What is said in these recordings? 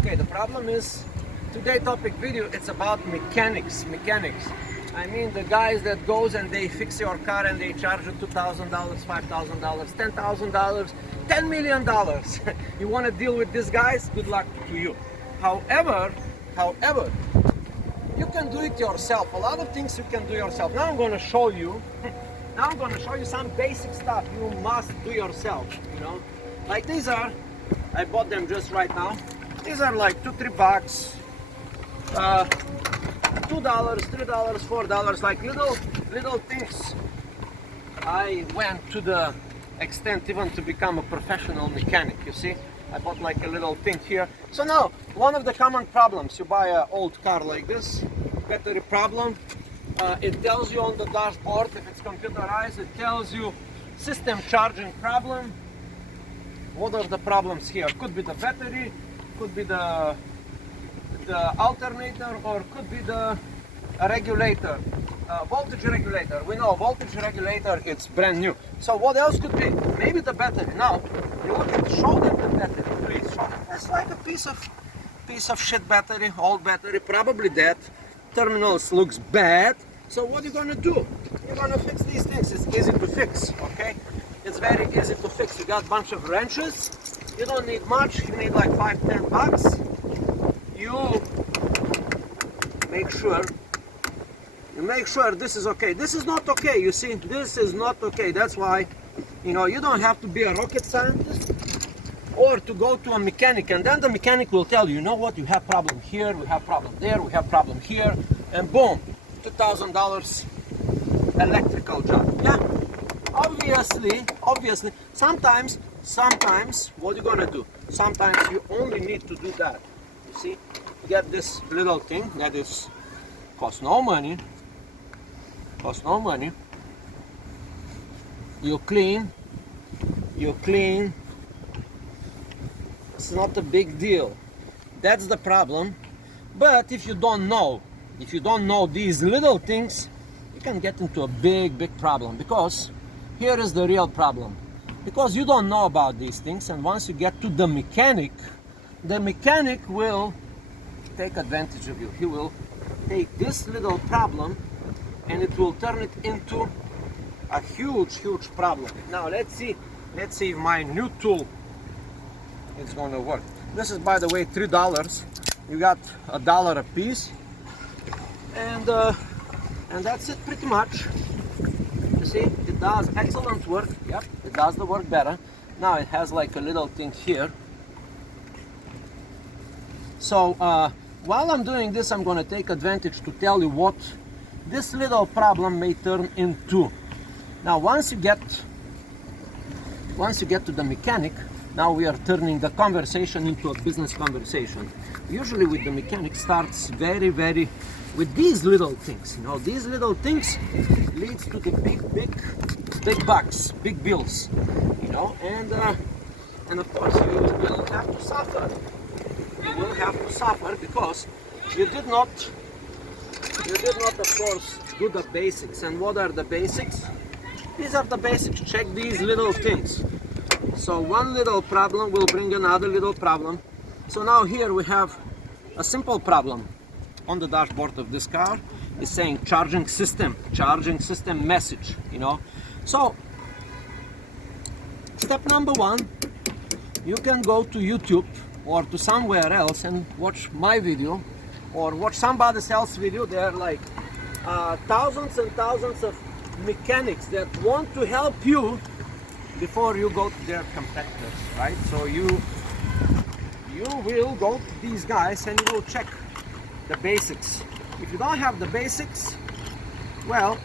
Okay, the problem is, today topic video, it's about mechanics. I mean the guys that goes and they fix your car and they charge you $2,000, $5,000, $10,000, $10 million. You want to deal with these guys? Good luck to you. However, you can do it yourself. A lot of things you can do yourself. Now I'm going to show you. Some basic stuff you must do yourself. You know, like these are. I bought them just right now. These are like $2-3. $2, $3, $4, like little things. I went to the extent even to become a professional mechanic, you see. I bought like a little thing here. So now, one of the common problems, you buy an old car like this, battery problem, it tells you on the dashboard, if it's computerized, it tells you system charging problem. What are the problems here? Could be the battery, could be the alternator, or could be the regulator, voltage regulator. We know voltage regulator, it's brand new. So what else could be? Maybe the battery. Now you look at, show them the battery, please. Show them. It's like a piece of shit battery, old battery, probably dead. Terminals looks bad. So what are you gonna do? You're gonna fix these things. It's easy to fix, okay? It's very easy to fix. You got a bunch of wrenches. You don't need much. You need like $5-10. You make sure this is okay. This is not okay, you see. This is not okay. That's why, you know, you don't have to be a rocket scientist or to go to a mechanic, and then the mechanic will tell you, you know what, you have problem here, we have problem there, we have problem here, and boom, $2,000 electrical job. Yeah, obviously, sometimes what you gonna do? Sometimes you only need to do that. You see, get this little thing that is cost no money. You clean. It's not a big deal. That's the problem. But if you don't know these little things, you can get into a big problem, because here is the real problem. Because you don't know about these things, and once you get to the mechanic will take advantage of you. He will take this little problem and it will turn it into a huge problem. Now let's see if my new tool is going to work. This is, by the way, $3. You got $1 a piece, and that's it pretty much. You see, it does excellent work. Yep, it does the work better. Now it has like a little thing here. So while I'm doing this, I'm going to take advantage to tell you what this little problem may turn into. Now once you get to the mechanic, now we are turning the conversation into a business conversation. Usually with the mechanic starts very with these little things. You know, these little things leads to the big bucks, big bills. You know, and of course you will have to suffer. You will have to suffer because you did not, of course, do the basics. And what are the basics? These are the basics. Check these little things. So one little problem will bring another little problem. So now here we have a simple problem on the dashboard of this car. It's saying charging system message, you know. So step number one, you can go to YouTube or to somewhere else and watch my video or watch somebody else's video. There are like thousands and thousands of mechanics that want to help you before you go to their competitors, right? So you will go to these guys and you will check the basics. If you don't have the basics, well,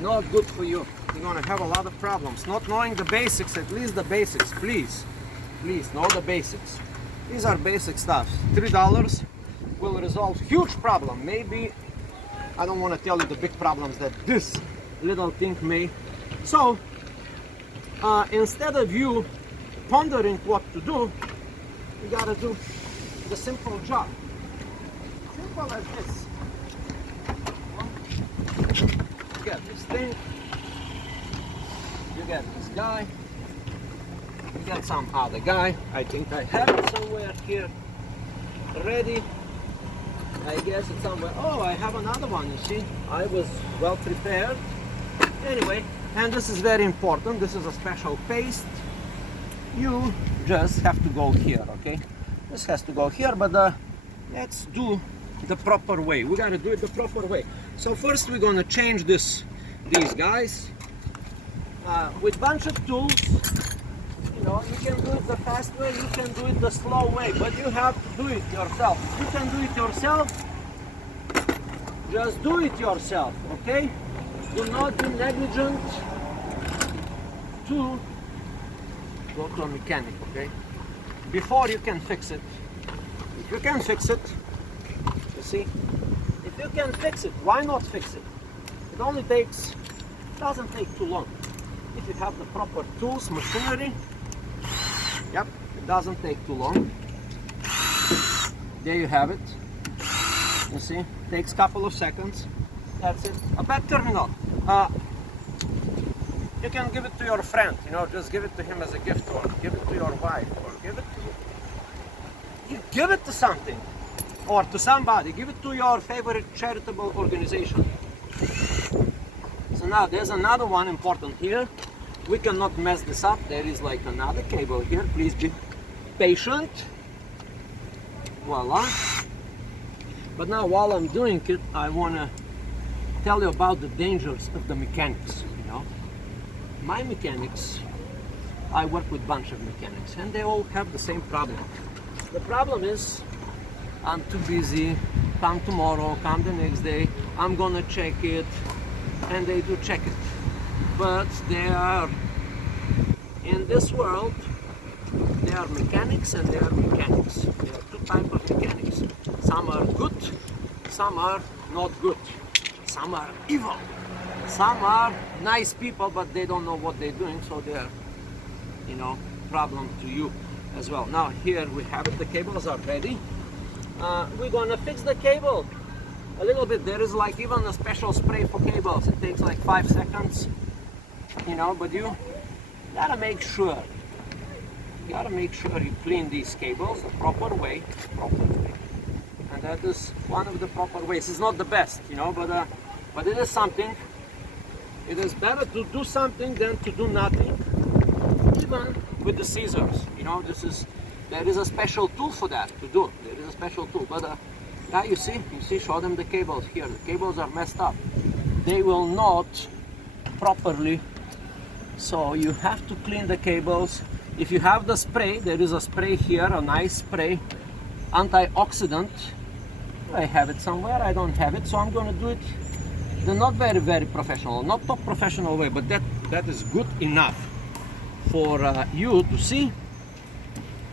not good for you. You're gonna have a lot of problems. Not knowing the basics, at least the basics, please know the basics. These are basic stuff. $3 will resolve huge problem. Maybe, I don't want to tell you the big problems that this little thing may. So instead of you pondering what to do, you gotta do the simple job. Simple as this. You get this thing, you get this guy, you get some other guy. I think I have it somewhere here ready. I guess it's somewhere. Oh, I have another one, you see. I was well prepared. Anyway, and this is very important. This is a special paste. You just have to go here, okay? This has to go here, but let's do the proper way. We gotta do it the proper way. So first we're gonna change these guys with bunch of tools. You know, you can do it the fast way, you can do it the slow way, but you have to do it yourself. If you can do it yourself, just do it yourself, okay? Do not be negligent to go to a mechanic, okay? Before you can fix it. If you can fix it, you see, if you can fix it, why not fix it? It only takes, doesn't take too long. If you have the proper tools, machinery, yep, it doesn't take too long. There you have it. You see, takes a couple of seconds. That's it. A bad terminal. You can give it to your friend, you know, just give it to him as a gift, or give it to your wife, or give it to you give it to something, or to somebody. Give it to your favorite charitable organization. So now there's another one important here. We cannot mess this up. There is like another cable here. Please be patient. Voila. But now while I'm doing it, I want to tell you about the dangers of the mechanics, you know. My mechanics, I work with a bunch of mechanics, and they all have the same problem. The problem is, I'm too busy, come tomorrow, come the next day, I'm gonna check it, and they do check it. But they are, in this world, there are mechanics and there are mechanics. There are two types of mechanics. Some are good, some are not good. Some are evil. Some are nice people, but they don't know what they're doing, so they're, you know, problem to you as well. Now here we have it. The cables are ready. We're gonna fix the cable a little bit. There is like even a special spray for cables. It takes like 5 seconds, you know, but you gotta make sure. You gotta make sure you clean these cables the proper way, and that is one of the proper ways. It's not the best, you know, but it is something. It is better to do something than to do nothing, even with the scissors. You know, there is a special tool for that to do. There is a special tool. But yeah, you see, show them the cables here. The cables are messed up. They will not properly. So you have to clean the cables. If you have the spray, there is a spray here, a nice spray, antioxidant. I have it somewhere. I don't have it, so I'm going to do it. They're not very professional, not top professional way, but that is good enough for you to see,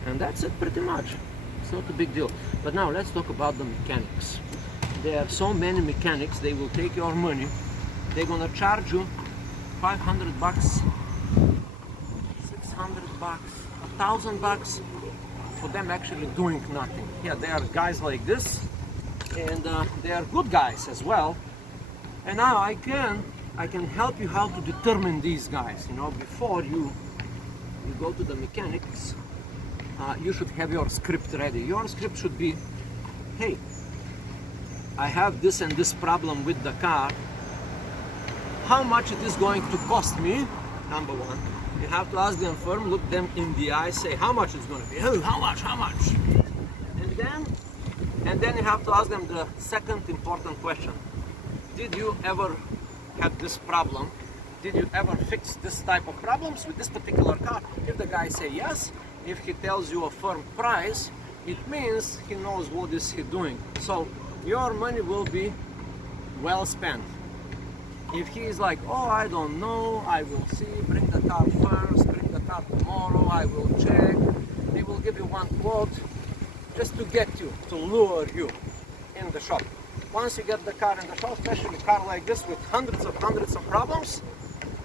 and that's it pretty much. It's not a big deal. But now let's talk about the mechanics. There are so many mechanics. They will take your money. They're gonna charge you $500, $600, $1,000 for them actually doing nothing. Yeah, there are guys like this, and they are good guys as well. And now I can help you how to determine these guys. You know, before you go to the mechanics, you should have your script ready. Your script should be, hey, I have this and this problem with the car. How much it is going to cost me? Number one, you have to ask them firm, look them in the eye, say how much it's going to be. Oh, how much? And then you have to ask them the second important question. Did you ever have this problem? Did you ever fix this type of problems with this particular car? If the guy say yes, if he tells you a firm price, it means he knows what is he doing. So your money will be well spent. If he is like, oh, I don't know, I will see, bring the car first, bring the car tomorrow, I will check, he will give you one quote just to get you, to lure you in the shop. Once you get the car in the shop, especially a car like this with hundreds of problems,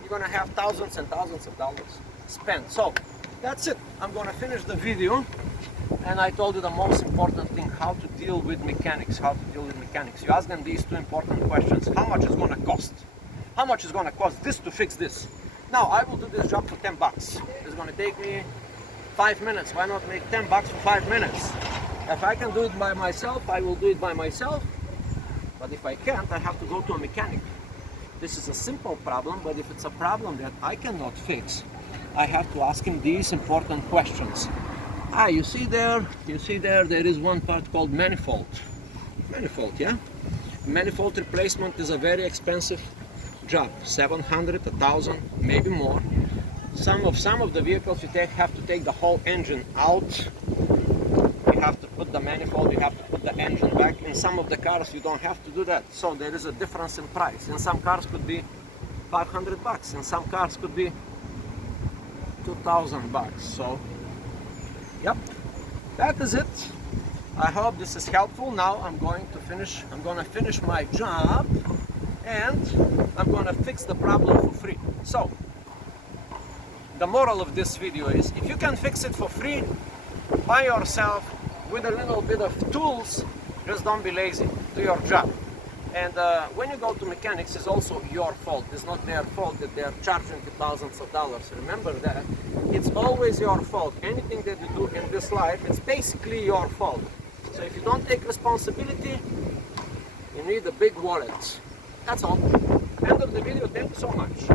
you're gonna have thousands and thousands of dollars spent. So that's it. I'm gonna finish the video, and I told you the most important thing, how to deal with mechanics. You ask them these two important questions. How much is gonna cost? How much is gonna cost this to fix this? Now I will do this job for $10. It's gonna take me 5 minutes. Why not make $10 for 5 minutes? If I can do it by myself, I will do it by myself. But if I can't, I have to go to a mechanic. This is a simple problem, but if it's a problem that I cannot fix, I have to ask him these important questions. You see there, there is one part called manifold. Manifold, yeah? Manifold replacement is a very expensive job, 700, 1,000, maybe more. Some of the vehicles you have to take the whole engine out. You have to put the manifold, you have to put the engine back. In some of the cars you don't have to do that. So there is a difference in price. In some cars could be $500, in some cars could be $2,000. So, yep, that is it. I hope this is helpful. Now I'm going to finish my job, and I'm going to fix the problem for free. So, the moral of this video is, if you can fix it for free by yourself with a little bit of tools, just don't be lazy. Do your job. And when you go to mechanics, it's also your fault. It's not their fault that they're charging you thousands of dollars. Remember that. It's always your fault. Anything that you do in this life, it's basically your fault. So if you don't take responsibility, you need a big wallet. That's all. End of the video. Thank you so much.